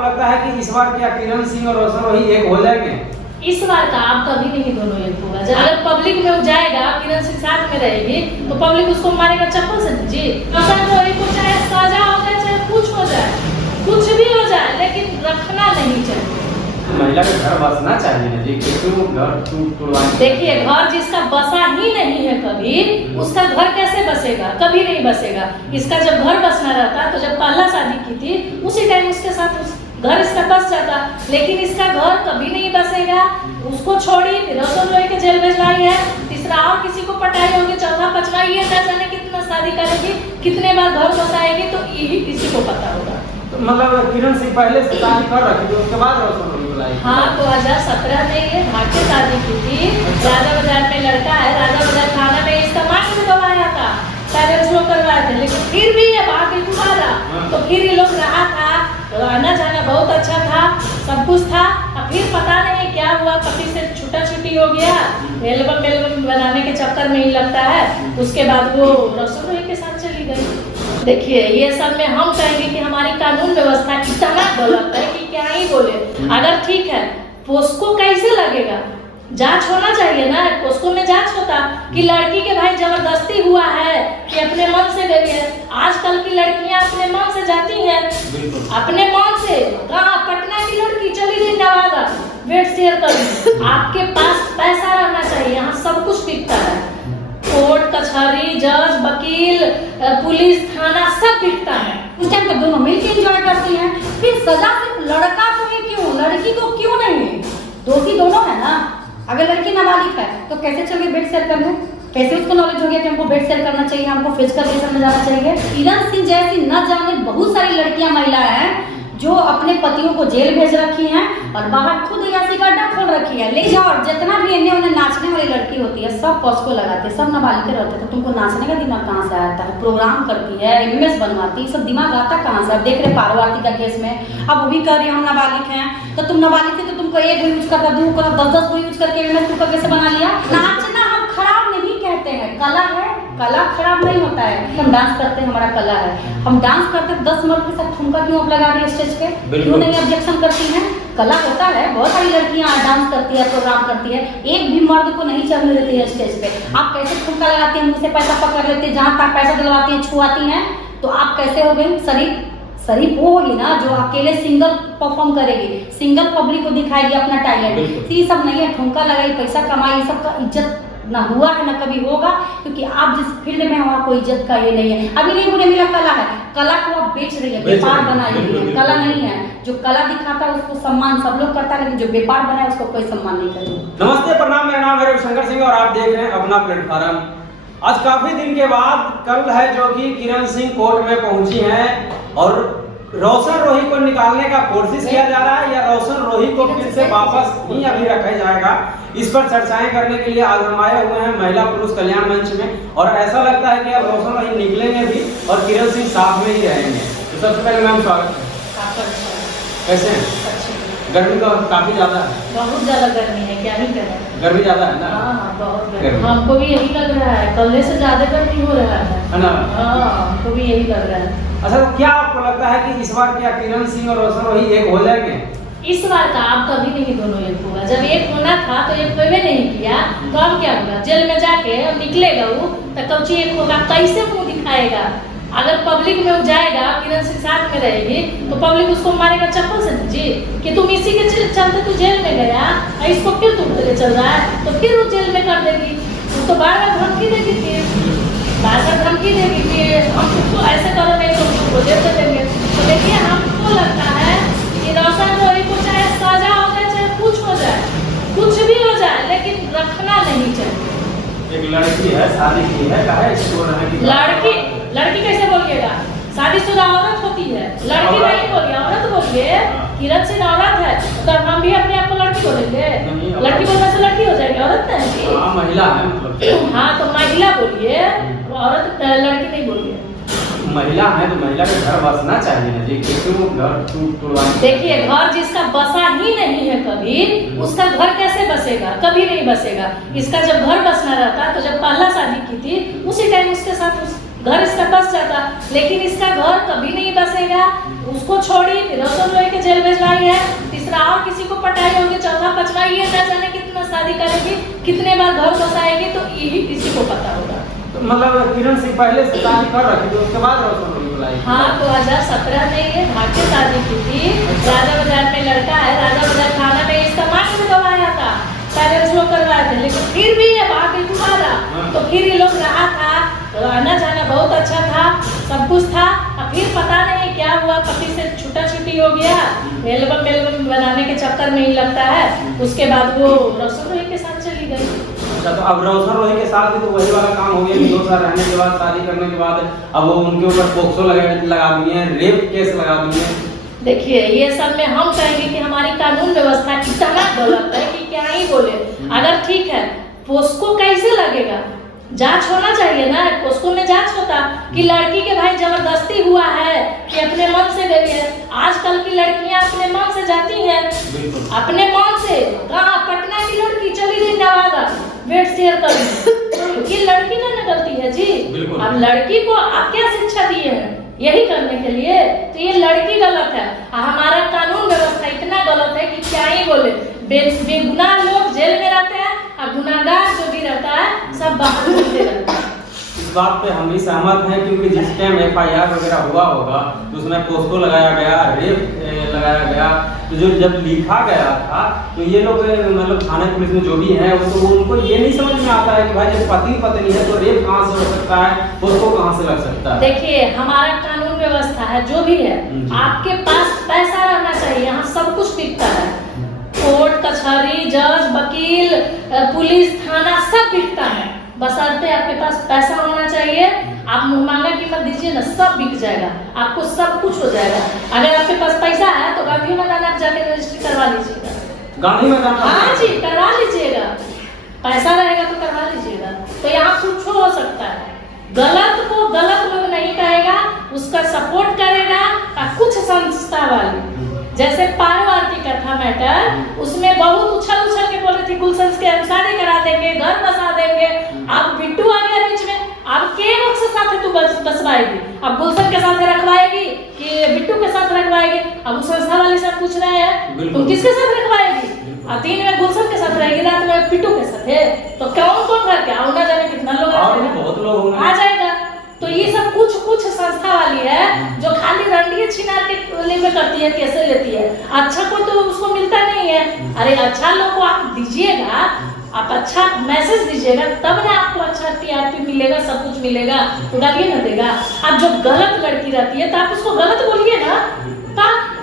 आपको लगता है कि इस बार क्या किरण सिंह और रोशन रोही एक हो जाएंगे? इस बार का आप कभी नहीं दोनों एक होगा। जब अगर पब्लिक में वो जाएगा, किरण सिंह साथ में रहेगी, तो पब्लिक उसको मारेगा चप्पल से जी। रोशन रोही को चाहे सजा हो जाए, चाहे कुछ हो जाए, कुछ भी हो जाए, लेकिन रखना नहीं चाहिए। महिला का घर बसना चाहिए ना जी, क्यों घर टूटवाएं? देखिए, घर जिसका बसा ही नहीं है कभी, उसका घर कैसे बसेगा? कभी नहीं बसेगा। इसका जब घर बसना रहता, तो जब पहला शादी की थी उसी टाइम उसके साथ घर इसका बस जाता, लेकिन इसका घर कभी नहीं बसेगा। उसको छोड़ी, फिर रोशन रोही के जेल भेजवाई है, तीसरा और किसी को पटाई होगी, चौथा पचवा, ये न जाने कितना शादी करेगी, कितने बार घर बसाएगी, तो यही किसी को पता होगा। तो मतलब किरण सिंह पहले से शादी कर रखी थी, उसके बाद रोशन रोही बुलाई? हाँ, 2017 में ये भाग्य शादी की थी। राजा बाजार में लड़का है, राजा बाजार थाना में इसका मांग करवाया था, पेरेंट्स लोग करवाए थे, लेकिन फिर भी ये भाग्य तुम्हारा। तो फिर ये लोग रहा था, तो आना जाना बहुत अच्छा था, सब कुछ था। अब फिर पता नहीं क्या हुआ, पति से छूटा छुट्टी हो गया, एल्बम बनाने के चक्कर में ही लगता है। उसके बाद वो रोशन रोही के साथ चली गई। देखिए, ये सब में हम कहेंगे कि हमारी कानून व्यवस्था इतना गलत है कि क्या ही बोले। अगर ठीक है, पोस्को कैसे लगेगा? जांच होना चाहिए ना, पोस्को में जांच होता कि लड़की के भाई जबरदस्ती हुआ है कि अपने मन से गई है। आजकल की लड़कियां अपने मन से जाती हैं, अपने मन से। कहाँ? पटना की लड़की चली गई नवादा बेड शेयर करने। आपके पास पैसा रहना चाहिए, यहाँ सब कुछ बिकता है। कोर्ट कचहरी, जज, वकील, पुलिस, थाना, सब बिकता है। उस टाइम पे दोनों मिलकर एंजॉय करती हैं। फिर सजा सिर्फ लड़का को ही क्यों, लड़की को क्यों नहीं? दोषी दोनों है ना। अगर लड़की नाबालिग है तो कैसे चल गई बेड शेयर करने? कैसे उसको नॉलेज हो गया कि हमको बेड शेयर करना चाहिए, हमको फिजिकल रिलेशन में जाना चाहिए? किरण सिंह जैसी न जाने बहुत सारी लड़कियां, महिलाएं हैं जो अपने पतियों को जेल भेज रखी हैं और बाहर खुद यासी का अड्डा खोल रखी है। ले जाओ, जितना भी इन्हें उन्हें नाचने वाली लड़की होती है सब पॉस्को लगाते हैं, सब नाबालिग रहते हैं। तो तुमको नाचने का दिमाग कहाँ से आता है? प्रोग्राम करती है, एमएमएस बनवाती है, सब दिमाग आता कहाँ से? आप देख रहे पार्वती का केस में, अब वो भी कह रही हम नाबालिग हैं। तो तुम नाबालिग थे तो तुमको एक यूज करता, दो को 10-10 को यूज करके एमएमएस तुमको कैसे बना लिया? नाचना हम खराब नहीं कहते हैं, कला है, कला खराब नहीं होता है। हम डांस करते हैं, हमारा कला है। हम डांस करते हैं, 10 मर्द के साथ ठुमका क्यों आप लगा रही है स्टेज पे? क्यों नहीं ऑब्जेक्शन करती हैं? कला होता है, बहुत सारी लड़कियां डांस करती है, प्रोग्राम करती है, एक भी मर्द को नहीं चढ़ने देती है स्टेज पे। आप कैसे ठुमका लगाती हैं, मुझसे पैसा पकड़ लेती है, जहाँ तक पैसा दिलवाती है, छुआती हैं, तो आप कैसे हो गई? शरीफ वो होगी ना जो अकेले सिंगल परफॉर्म करेगी, सिंगल पब्लिक को दिखाएगी अपना टैलेंट। ये सब नहीं है, ठुमका लगाई, पैसा कमाई, ये सब का इज्जत ना हुआ है ना कभी होगा, क्योंकि आप जिस फील्ड में हो कोई इज्जत का ये नहीं है। अभी नहीं मुझे मिला कला है, कला को आप बेच रही है, व्यापार बना रही है, कला नहीं है। जो कला दिखाता है उसको सम्मान सब लोग करता है, लेकिन जो व्यापार बना है उसको कोई सम्मान नहीं करेगा। नमस्ते, प्रणाम, मेरा नाम है रविशंकर सिंह और आप देख रहे हैं अपना प्लेटफॉर्म। आज काफी दिन के बाद कल है जो कि किरण सिंह कोर्ट में पहुंची हैं और रोशन रोही को निकालने का कोशिश किया जा रहा है या रोशन रोही को फिर से वापस ही अभी रखा जाएगा, इस पर चर्चाएं करने के लिए आज हम आए हुए हैं महिला पुरुष कल्याण मंच में। और ऐसा लगता है कि अब रोशन रोही निकलेंगे भी और किरण सिंह साथ में ही रहेंगे। तो सबसे पहले मैम स्वागत है। कैसे हैं? गर्मी तो काफी ज्यादा है, बहुत ज्यादा गर्मी है, क्या ही करें। गर्मी ज्यादा है ना? हाँ, बहुत गर्मी। हमको भी यही लग रहा है, कल से ज्यादा गर्मी हो रहा है ना? हाँ, हमको भी यही लग रहा है। अच्छा, तो क्या आपको लगता है कि इस बार क्या किरण सिंह और रोशन रोही एक हो जाएंगे? इस बार का आप कभी नहीं दोनों एक होगा। जब एक होना था तो एक होवे नहीं किया, तो अब क्या होगा? जेल में जाके निकलेगा वो तो कौची एक होगा, कैसे मुंह दिखाएगा? अगर पब्लिक में वो जाएगा, किरण सिंह साथ में रहेगी, तो पब्लिक उसको मारेगा चप्पल से जी कि तुम इसी के चलते तू जेल में गया, इसको फिर तुम ले चल रहा है, तो फिर वो जेल में कर देगी। वो तो बार बार धमकी देगी, फिर बार बार धमकी देगी कि हम तुमको ऐसे करो, नहीं तो तुमको जेल कर देंगे। तो देखिए, हमको लगता है कि रोशन रोही को चाहे सजा हो जाए, चाहे कुछ हो जाए, कुछ भी हो जाए, लेकिन रखना नहीं चाहिए। एक लड़की है, शादी की है, कहा इसको रहने की लड़की कैसे बोलिएगा? शादीशुदा औरत होती है, लड़की नहीं बोलिए, औरत बोलिए। किरण सिंह औरत है, तो हम भी अपने आप को लड़की बोलेंगे? लड़की बोलने से लड़की हो जाएगी? औरत नहीं, हाँ, महिला है मतलब। हाँ, तो महिला बोलिए, औरत लड़की नहीं बोलिए। महिला है तो महिला का घर बसना चाहिए ना जी, क्यों घर टूटवाएं? देखिए, घर जिसका बसा ही नहीं है कभी, उसका घर कैसे बसेगा? कभी नहीं बसेगा। इसका जब घर बसना रहता, तो जब पहला शादी की थी उसी टाइम उसके साथ घर इसका बस जाता, लेकिन इसका घर कभी नहीं बसेगा। उसको छोड़ी, फिर रोशन रोही के जेल भेज तीसरा और किसी को पटाई होगी, चौथा पांचवा, ये न जाने कितना शादी करेगी, कितने बार घर बसाएगी, तो यही किसी को पता होगा। तो मतलब किरण सिंह पहले से शादी कर रखी थी, उसके बाद रोशन रोही बुलाई? हाँ, 2017 में ये भाग्य शादी की थी। राजा बाजार में लड़का है, राजा बाजार थाना में इसका मांग से गवाया था, पेरेंट्स लोग करवाए थे, लेकिन फिर भी ये भाग्य तुम्हारा। तो फिर ये लोग रहा था, तो आना जाना बहुत अच्छा था, सब कुछ था। अब फिर पता नहीं क्या हुआ, पति से छुटा छुटी हो गया, एल्बम बनाने के चक्कर में ही लगता है। उसके बाद वो रोशन रोही के साथ चली गई। अच्छा, तो अब रोशन रोही के साथ भी तो वही वाला काम हो गया कि 2 साल रहने के बाद, शादी करने के बाद अब वो उनके ऊपर पोक्सो लगा दिए हैं, रेप केस लगा दिए हैं। देखिए, ये सब में हम कहेंगे कि हमारी कानून व्यवस्था इतना गलत है कि क्या ही बोले। अगर ठीक है, पोस्को कैसे लगेगा, जांच होना चाहिए ना, पोस्को में जांच होता कि लड़की के भाई जबरदस्ती हुआ है कि अपने मन से गई है। आजकल की लड़कियां अपने मन से जाती हैं, अपने मन से। कहाँ पटना की लड़की चली गई नवादा बेड शेयर करने, ये लड़की ना गलती है जी। अब लड़की को आप क्या शिक्षा दिए हैं यही करने के लिए, तो ये लड़की गलत है। हमारा कानून व्यवस्था इतना गलत है कि क्या ही बोले। बेगुनाह लोग जेल में रहते हैं और गुनाहगार जो भी रहता है सब बाहर घूमते रहते हैं। इस बात पे हम भी सहमत हैं, क्योंकि जिस टाइम FIR वगैरह हुआ होगा तो उसमें पोस्को लगाया गया, रेप लगाया गया, तो जो जब लिखा गया था तो ये लोग मतलब थाने पुलिस में जो भी है तो उनको ये नहीं समझ में आता है कि भाई जब पति पत्नी है तो रेप कहाँ से हो सकता है, पोस्को कहाँ से लग सकता है। देखिए, हमारा कानून व्यवस्था है जो भी है, आपके पास पैसा रहना चाहिए, यहाँ सब कुछ बिकता है। कोर्ट कचहरी, जज, वकील, पुलिस, थाना सब बिकता है, बशर्ते आपके पास पैसा होना चाहिए। आप मुंहमांगा कीमत दीजिए ना, सब बिक जाएगा, आपको सब कुछ हो जाएगा। अगर आपके पास पैसा है तो गांधी मैदान आप जाके रजिस्ट्री करवा लीजिएगा, गांधी मैदान? हाँ जी, करवा लीजिएगा, पैसा रहेगा तो करवा लीजिएगा। तो यहाँ कुछ हो सकता है, गलत को गलत लोग नहीं कहेगा, उसका सपोर्ट करेगा कुछ संस्था वाले। जैसे पार्वती का था मैटर, उसमें बहुत उछल के बोल रही थी गुलशन के हम शादी करा देंगे, घर बसा देंगे। अब बिट्टू आ गया बीच में, अब के लोग से साथ तू बसवाएगी, अब गुलशन के साथ रखवाएगी कि बिट्टू के साथ रखवाएगी। अब उस संस्था वाले से पूछ रहे हैं तुम किसके साथ रखवाएगी, और दिन में गुलशन के साथ रहेगी, रात में बिट्टू के साथ है, तो कौन करके आऊंगा जाने कितना लोग बहुत लोग आ जाएगा। तो ये सब कुछ संस्था वाली है जो खाली रंडिये छिनार के लिए करती है, कैसे लेती है। अच्छा को तो उसको मिलता नहीं है। अरे अच्छा लोग को आप दीजिएगा, आप अच्छा मैसेज दीजिएगा, तब ना आपको अच्छा TRP मिलेगा, सब कुछ मिलेगा, उड़ाइए न देगा। अब जो गलत लड़की रहती है तो आप उसको गलत बोलिए ना,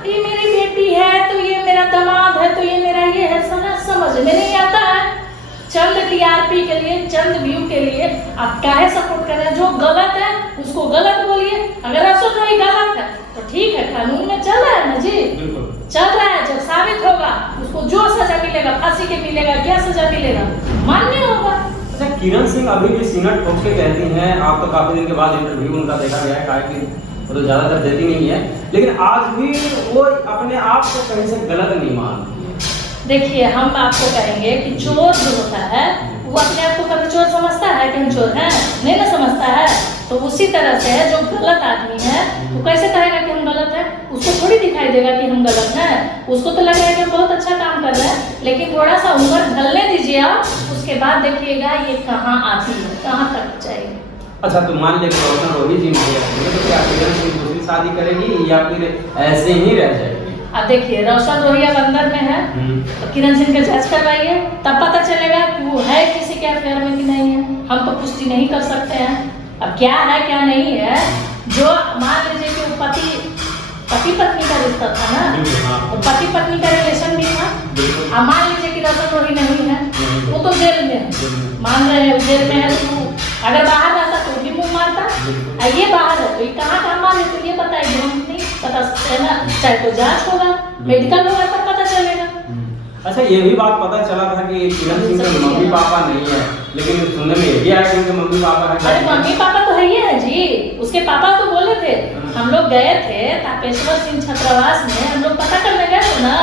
ये मेरी बेटी है तो ये मेरा दामाद है तो ये मेरा ये है, समझ में नहीं आता है। चंद TRP के लिए, चंद व्यू के लिए आप काहे सपोर्ट कर रहे हैं? जो गलत है उसको गलत बोलिए। अगर असो नहीं गलत है तो ठीक है, कानून में चल रहा है ना जी, चल रहा है। जब साबित होगा उसको जो सजा मिलेगा, फांसी के मिलेगा, क्या सजा मिलेगा, मान्य होगा। अच्छा, किरण सिंह अभी भी सीना ठोक के कहती हैं, आप तो काफी दिन के बाद इंटरव्यू उनका देखा गया है, कि वो तो ज्यादातर देती नहीं है, लेकिन आज भी वो अपने आप को कहीं से गलत नहीं मानती। देखिए, हम आपको कहेंगे कि चोर जो होता है वो अपने आप को कभी चोर समझता है कि हम चोर हैं? नहीं ना समझता है। तो उसी तरह से जो गलत आदमी है वो कैसे कहेगा कि हम गलत हैं? उसको थोड़ी दिखाई देगा कि हम गलत हैं, उसको तो लगेगा कि हम बहुत अच्छा काम कर रहे हैं। लेकिन थोड़ा सा उम्र ढलने दीजिए आप, उसके बाद देखिएगा ये कहाँ आती है, कहाँ तक जाएगी। अच्छा, तो मान लिया रोशन रोही जी तो क्या किरण सिंह दूसरी शादी करेगी या फिर ऐसे ही रह जाएगी? अब देखिए, रोशन रोही अब अंदर में है तो किरण सिंह के जांच करवाइए, तब पता चलेगा कि वो है किसी के अफेयर में कि नहीं है। हम तो पुष्टि नहीं कर सकते हैं अब क्या है क्या नहीं है। जो मान लीजिए कि वो पति पत्नी का रिश्ता था ना, तो पति पत्नी का रिलेशन भी था। अब मान लीजिए कि रोशन रोही नहीं है, वो तो जेल में है, मान रहे हैं जेल में है, तो अगर बाहर रहता तो भी मुंह मारता। ये बाहर है तो ये कहाँ काम वाले, तो ये बताइए, हम नहीं बता सकते है ना। चाहे तो जांच होगा, मेडिकल होगा, तब पता चलेगा। अच्छा, ये भी बात पता चला था कि किरण सिंह के मम्मी पापा नहीं है, लेकिन सुनने में ये भी आया कि उनके मम्मी पापा है। अरे मम्मी पापा तो है ही है जी, उसके पापा तो बोले थे। हम लोग गए थे तापेश्वर सिंह छात्रावास में, हम लोग पता करने गए थे ना,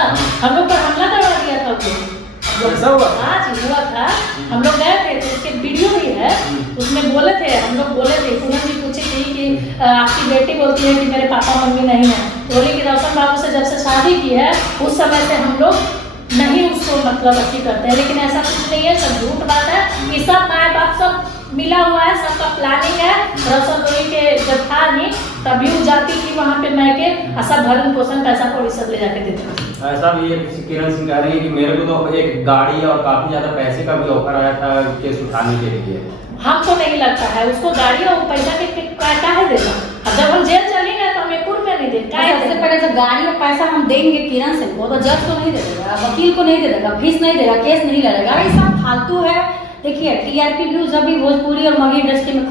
हम लोग पर हमला करवा दिया था वो। ऐसा हुआ? हाँ जी, हुआ था। हम लोग गए थे तो उसके वीडियो भी है, है उसमें बोले थे, हम लोग बोले थे, पूनम जी पूछी थी कि आपकी बेटी बोलती है कि मेरे पापा मम्मी नहीं है, बोले कि रोशन बाबू से जब से शादी की है उस समय से हम लोग नहीं उसको मतलब अच्छी करते हैं, लेकिन ऐसा कुछ नहीं है, सब झूठ बात है। ये सब माँ बाप सब मिला हुआ है, सबका प्लानिंग है। रोशन रोही के जब था नहीं तभी वो जाती थी वहाँ पे मैके, सब भरण पोषण पैसा कौड़ी सब ले जाके देते। ऐसा भी है, किरण सिंह कह रही है कि मेरे को तो एक गाड़ी और काफी ज्यादा पैसे का भी ऑफर आया था केस उठाने के लिए। हमको नहीं लगता है उसको गाड़ी और पैसा के काहे देगा, अब जब हम जेल चलेंगे तो हमें कुछ नहीं दे। सबसे पहले जब गाड़ी और पैसा हम देंगे किरण सिंह को तो जज को नहीं दे देगा, वकील को नहीं दे देगा, फीस नहीं देगा, केस नहीं लड़ेगा, ये सब फालतू है। देखिए टीआरपी व्यूज जब भी भोजपुरी और मगही इंडस्ट्री में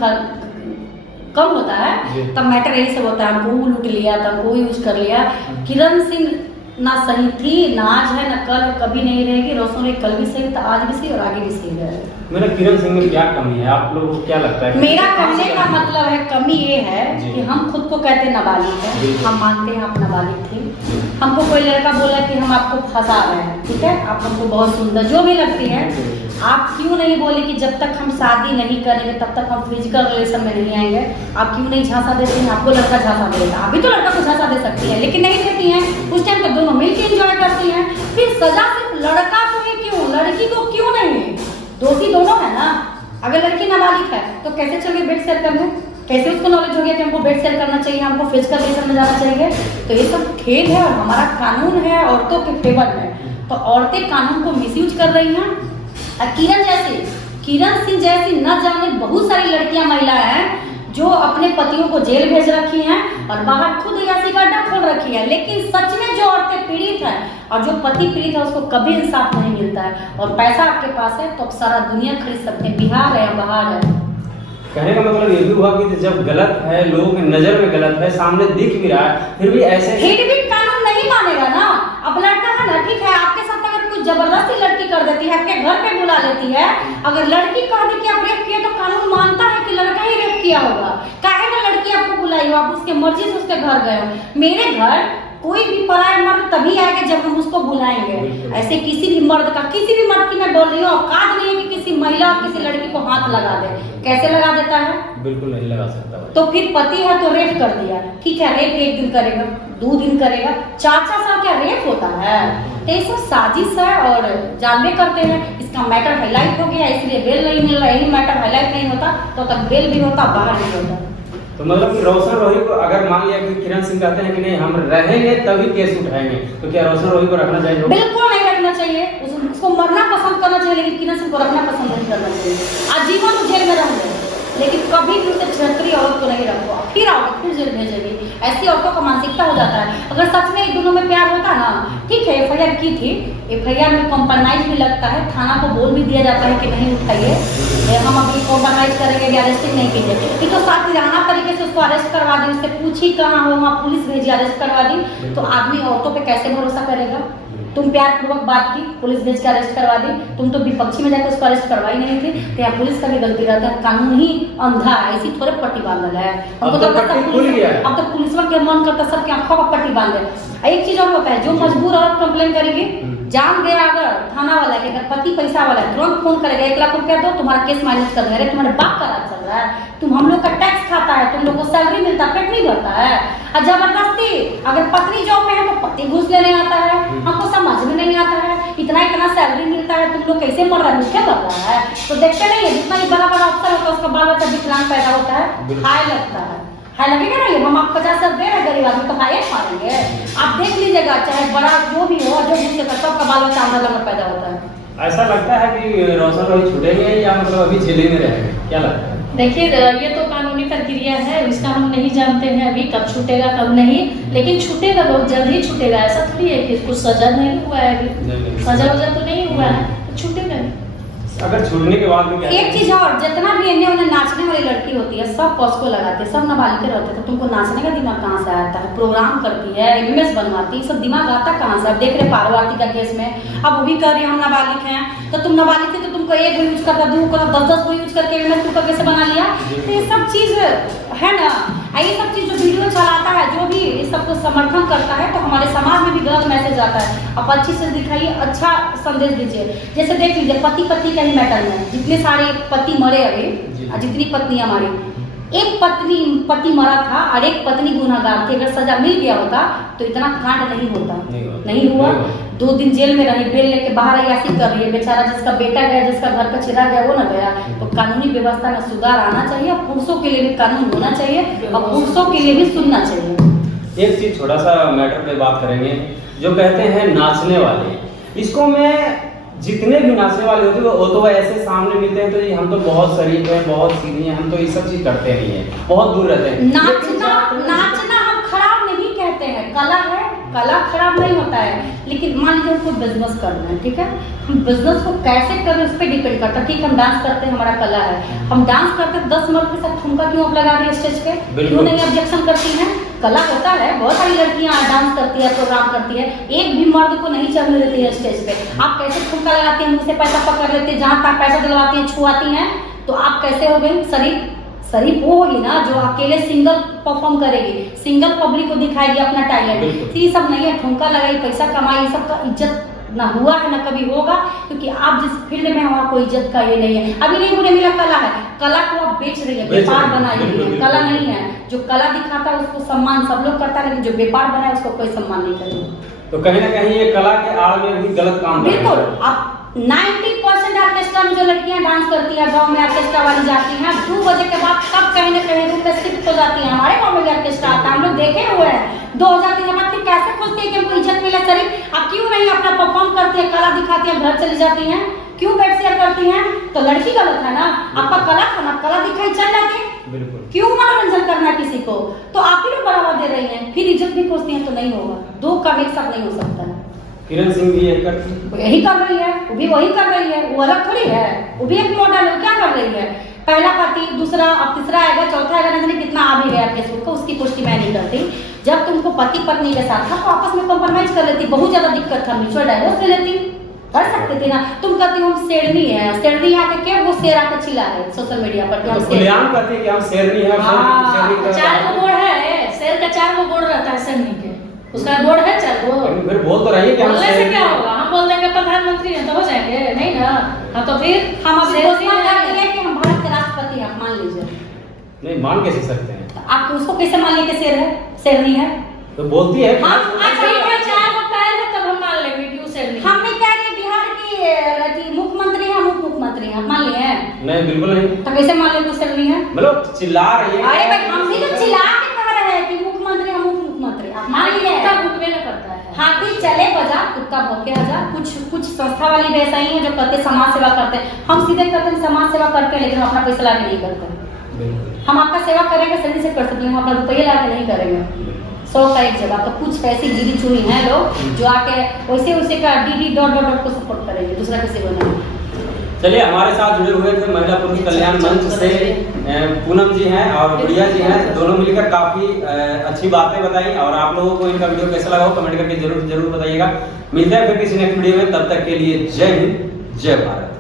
कम होता है तब मैटर यही सब होता है, हमको वो लूट लिया था, हमको यूज कर लिया। किरण सिंह ना सही थी, ना आज है, ना कल, कभी नहीं रहेगी। रोशन कल भी सही था, आज भी सही और आगे भी सही रहेगा। मेरा किरण सिंह में क्या कमी है, आप लोगों को क्या लगता है? मेरा कहने का मतलब है कमी ये है कि हम खुद को कहते नाबालिग है, हम मानते हैं आप नाबालिग थे। हमको कोई लड़का बोला कि हम आपको फंसा रहे हैं, ठीक है, आप हमको बहुत सुंदर जो भी लगती है, आप क्यों नहीं बोले कि जब तक हम शादी नहीं करेंगे तब तक हम फिजिकल रिलेशन में नहीं आएंगे? आप क्यों नहीं झांसा देती हैं? आपको लड़का झांसा देगा, अभी तो लड़का को झांसा दे सकती है, लेकिन नहीं देती हैं। उस टाइम तो दोनों मिलकर एंजॉय करती हैं। फिर सजा सिर्फ लड़का को ही क्यों, लड़की को क्यों नहीं? दोषी दोनों है ना। अगर लड़की नाबालिग है तो कैसे चल गई बेड शेयर करने? कैसे उसको नॉलेज हो गया कि हमको बेड शेयर करना चाहिए, हमको फिजिकल रिलेशन में जाना चाहिए? तो ये सब खेल है और हमारा कानून है औरतों के फेवर में, तो औरतें कानून को मिसयूज कर रही हैं। किरण सिंह जैसी न जाने बहुत सारी लड़कियां महिलाएं हैं जो अपने पतियों को जेल भेज रखी हैं और बाहर खुद ऐसी गड्ढा खोल रखी है। लेकिन सच में जो औरतें पीड़ित हैं और जो पति पीड़ित है उसको कभी इंसाफ नहीं मिलता है। और पैसा आपके पास है तो आप सारा दुनिया खरीद सकते हैं, बिहार है बाहर है। कहने का मतलब ये भी हुआ कि जब गलत है, लोगों की नजर में गलत है, सामने दिख भी रहा है, फिर भी ऐसे कानून नहीं मानेगा ना। अब लड़का है ना, ठीक है, आपके साथ अगर कोई जबरदस्ती लड़की कर देती है, आपके घर पे बुला लेती है, अगर लड़की कह दे कि आप रेप किया तो कानून मानता है कि लड़का ही रेप किया होगा। काहे ना लड़की आपको बुलाई हो, आप उसके मर्जी से उसके घर गए हो। मेरे घर कोई भी पराया मर्द तभी आएगा जब हम उसको बुलाएंगे। ऐसे किसी भी मर्द की मैं बोल रही हूँ औकात नहीं है कि किसी महिला और किसी लड़की को हाथ लगा दे। कैसे लगा देता है? बिल्कुल नहीं लगा सकता। तो फिर पति है तो रेप कर दिया, ठीक है, रेप 1 दिन करेगा, 2 दिन करेगा, 4 साल क्या रेप होता है? तो ये सब साजिश है और जानबे करते हैं। इसका मैटर हाईलाइट हो गया इसलिए बेल नहीं मिल रहा, यही मैटर हाईलाइट नहीं होता तो तक बेल भी होता, बाहर भी होता। तो मतलब कि रोशन रोही को अगर मान लिया कि किरण सिंह कहते हैं कि नहीं हम रहेंगे तभी केस उठाएंगे, तो क्या रोशन रोही को रखना चाहिए? बिल्कुल नहीं रखना चाहिए। उसको मरना पसंद करना चाहिए, लेकिन किरण सिंह को रखना पसंद नहीं करना चाहिए। आजीवन जेल में रहेंगे लेकिन कभी भी उसे छेत्री औरत को नहीं रखो, फिर आओगे फिर जेल भेजेगी। ऐसी औरतों का मानसिकता हो जाता है। अगर सच में इन दोनों में प्यार होता ना, ठीक है, एफआईआर की थी, एफआईआर में कॉम्प्रोमाइज भी लगता है, थाना को बोल भी दिया जाता है कि नहीं उठाइए, हम अभी कॉम्प्रोमाइज करेंगे, अरेस्टिंग नहीं कीजिए। फिर तो साथ हिराना तरीके से उसको अरेस्ट करवा दी, उससे पूछी कहाँ हो, वहाँ पुलिस भेजी, अरेस्ट करवा दी। तो आदमी औरतों पर कैसे भरोसा करेगा? तुम प्यार पूर्वक बात की, पुलिस भेज के अरेस्ट करवा दी, तुम तो विपक्षी में जाकर उसको अरेस्ट करवाई नहीं थी। तो यहाँ पुलिस का भी गलती रहता है, कानून ही अंधा है, ऐसी थोड़े पट्टी बांधल है। अब तो पुलिस के मन करता सबके आंखों पर पट्टी बांधे। एक चीज और होता है, जो मजबूर औरत कंप्लेन करेगी, जान गया अगर थाना वाला के अगर पति पैसा वाला है तुरंत फोन करेगा 1 लाख रुपया दो, तुम्हारा केस माइनस कर देंगे। तुम्हारे बाप का राज चल रहा है, तुम हम लोग का टैक्स खाता है, तुम लोग को सैलरी मिलता है, पेट नहीं भरता है। और जबरदस्ती अगर पत्नी जॉब में है तो पति घूस लेने आता है, हमको समझ में नहीं आता है, इतना सैलरी मिलता है, तुम लोग कैसे मर रहा है, मुझे लग रहा है। तो देखते नहीं है, जितना ही बड़ा बड़ा अफसर होता है उसका बाल बच्चा विकलांग पैदा होता है, हाय लगता है, हाय लगेगा ना। ये हम आप 50 दे रहे गरीब आदमी तो हाय मारेंगे। आप देख लीजिएगा, चाहे बड़ा जो भी हो, जो भी सबका बाल बच्चा अंदर लंगर पैदा होता है। ऐसा लगता है कि रोशन रोही छूटेंगे या मतलब अभी जेल में रहेंगे, क्या लगता है? देखिए ये तो कानूनी प्रक्रिया है, इसका हम नहीं जानते हैं अभी कब छूटेगा कब नहीं, लेकिन छूटेगा, बहुत जल्द ही छूटेगा। ऐसा थोड़ी है कि कुछ सजा नहीं हुआ है, अभी सजा वजा तो नहीं हुआ है, तो छूटेगा। अगर छूटने के बाद भी एक चीज और, जितना भी इन्हें उन्हें नाचने वाली लड़की होती है सब पॉस्को लगाते हैं, सब नाबालिग रहते हैं, तो तुमको नाचने का दिमाग कहाँ से आता है? प्रोग्राम करती है, एमएमएस बनवाती है, सब दिमाग आता कहाँ से? अब देख रहे पार्वती का केस में, अब वो भी कह रही हम नाबालिग हैं, तो तुम नाबालिग थे तो तुमको 1 गो यूज करता, 2 को 10 गो यूज करके एमएमएस तुमको कैसे बना लिया? तो ये सब चीज है ना। ये सब चीज जो वीडियो चलाता है, जो भी इस सबको समर्थन करता है, तो हमारे समाज में भी गलत मैसेज आता है। आप अच्छी से दिखाइए, अच्छा संदेश दीजिए। जैसे देख लीजिए पति पत्नी का ही मैटर में जितने सारे पति मरे अभी, जितनी पत्नियां मरी, एक पति मरा था और एक पत्नी गुनहगार थी। अगर सजा मिल गया होता तो इतना कांड नहीं होता, नहीं हुआ। 2 दिन जेल में रही, बेल लेके बाहर ऐसी कर रही है बेचारा, जिसका बेटा गया, जिसका घर का चिरा गया, वो ना गया। तो कानूनी व्यवस्था में सुधार आना चाहिए और पुरुषों के लिए भी कानून होना चाहिए और पुरुषों के लिए भी सुनना चाहिए। एक चीज छोटा सा मैटर पे बात करेंगे, जो कहते हैं नाचने वाले, इसको मैं जितने भी नाचने वाले होते हैं वो तो ऐसे सामने मिलते हैं तो ये हम तो बहुत शरीफ हैं, बहुत सीधी हैं, हम तो ये सब चीज करते नहीं है, बहुत दूर रहते हैं। नाचना हम खराब नहीं कहते हैं, कला है, कला खराब नहीं होता है। लेकिन मान लीजिए हमको बिजनेस करना है, ठीक है, हम बिजनेस को कैसे करें उस पर डिपेंड करता है। ठीक, हम डांस करते हैं, हमारा कला है, हम डांस करते हैं, 10 मर्द के साथ ठुमका क्यों आप लगा रही है स्टेज पे, क्यों नहीं ऑब्जेक्शन करती हैं? कला होता है, बहुत सारी लड़कियां डांस करती है, प्रोग्राम करती है, एक भी मर्द को नहीं चढ़ने देती है स्टेज पे। आप कैसे ठुमका लगाती हैं, मुझसे पैसा पकड़ लेते हैं, जहाँ तक पैसा दिलवाती हैं, छुआती हैं, तो आप कैसे हो गई शरीफ वो होगी ना जो अकेले सिंगल परफॉर्म करेगी, सिंगल पब्लिक को दिखाएगी अपना टैलेंट। ये सब नहीं है, ठुमका लगाई, पैसा कमाई, ये सब का इज्जत ना हुआ है ना कभी होगा, क्योंकि आप जिस फील्ड में वहाँ कोई इज्जत का ये नहीं है। अभी नहीं बोले मेरा कला है, कला को आप बेच रही है, व्यापार बना रही है, कला नहीं है। जो कला दिखाता है उसको सम्मान सब लोग करता है, लेकिन जो व्यापार बना है उसको कोई सम्मान नहीं करेगा। तो कहीं ना कहीं ये कला के आड़ में भी गलत काम बिल्कुल। आप 90% ऑर्केस्ट्रा में जो लड़कियां डांस करती है, गांव में ऑर्केस्ट्रा वाली जाती हैं, 2 बजे के बाद कब कहीं ना कहीं रूम में शिफ्ट हो जाती है। हमारे गांव में भी ऑर्केस्ट्रा आता है, हम लोग देखे हुए हैं। 2003 के बाद फिर कैसे खुलती है कि हमको इज्जत मिले शरीफ, आप क्यों नहीं अपना परफॉर्म करती है, कला दिखाती है, घर चली जाती हैं, क्यों बेड शेयर करती हैं? तो लड़की गलत है ना, आपका कला था ना, कला दिखाई चल जाती है, क्यों मनोरंजन करना किसी को? तो आप ही लोग बढ़ावा दे रही हैं, फिर इज्जत भी खोजती हैं, तो नहीं होगा। 2 का एक साथ नहीं हो सकता है। किरण सिंह भी यही कर रही है, वो भी वही कर रही है, वो अलग थोड़ी है, वो भी एक मॉडल है। क्या कर रही है? पहला पति, दूसरा, अब तीसरा आएगा, चौथा आएगा, नहीं कितना आ भी गया फेसबुक को, उसकी पुष्टि मैं नहीं करती। जब तुमको पति पत्नी के साथ था तो आपस में कॉम्प्रोमाइज कर लेती, बहुत ज्यादा दिक्कत था, म्यूचुअल डाइवोर्स ले लेती, कर सकते थे ना। तुम कहती हो हम शेरनी है, शेरनी आके क्या वो शेर आके चिल्ला है सोशल मीडिया पर, हम खुलेआम कहते हैं कि हम शेरनी है। 4 गो गोड़ है, शेर का 4 गो गोड़ रहता है, शेरनी के उसका गोड़ है 4 गो। फिर बोल तो रही है कि बोलने से क्या होगा, हम बोल देंगे प्रधानमंत्री हैं तो हो जाएंगे, नहीं ना। हाँ तो फिर हम अभी घोषणा कर दिए कि हम भारत के राष्ट्रपति हैं, मान लीजिए। नहीं मान कैसे सकते हैं आप उसको कैसे मान लिए कि शेर है, शेरनी है? तो बोलती है हम 4 गो पैर है तब हम मान लेंगे कि वो शेरनी। हम नहीं कह रहे बिहार की मुख्यमंत्री है, उप मुख्यमंत्री है, मान लिए हैं? नहीं बिल्कुल नहीं। तो कैसे मान लेंगे शेरनी है? मतलब चिल्ला रही है। अरे भाई हम भी तो चिल्ला के कह रहे हैं कि मुख्यमंत्री हम उप मुख्यमंत्री, आप मान लिए? भुगवे ना करता है, हाथी चले बाजार कुत्ता भौंके हजार। कुछ संस्था वाले भी ऐसा ही है जो कहते समाज सेवा करते हैं, हम सीधे कहते हैं समाज सेवा करते हैं, लेकिन हम अपना पैसा लाके नहीं करते। हम आपका सेवा करेंगे सही से कर सकते हैं, हम अपना रुपये लाके नहीं करेंगे। 100 का एक जगह, तो कुछ ऐसी गिरी चुनी है लोग जो आके वैसे का डी को सपोर्ट करेंगे, दूसरा किसी को नहीं। चलिए, हमारे साथ जुड़े हुए थे महिला पुरुष कल्याण मंच से पूनम जी हैं और गुड़िया जी हैं, दोनों मिलकर काफी अच्छी बातें बताई। और आप लोगों को इनका वीडियो कैसा लगा हो कमेंट करके जरूर बताइएगा। मिलते हैं फिर किसी नेक्स्ट वीडियो में, तब तक के लिए जय हिंद, जय भारत।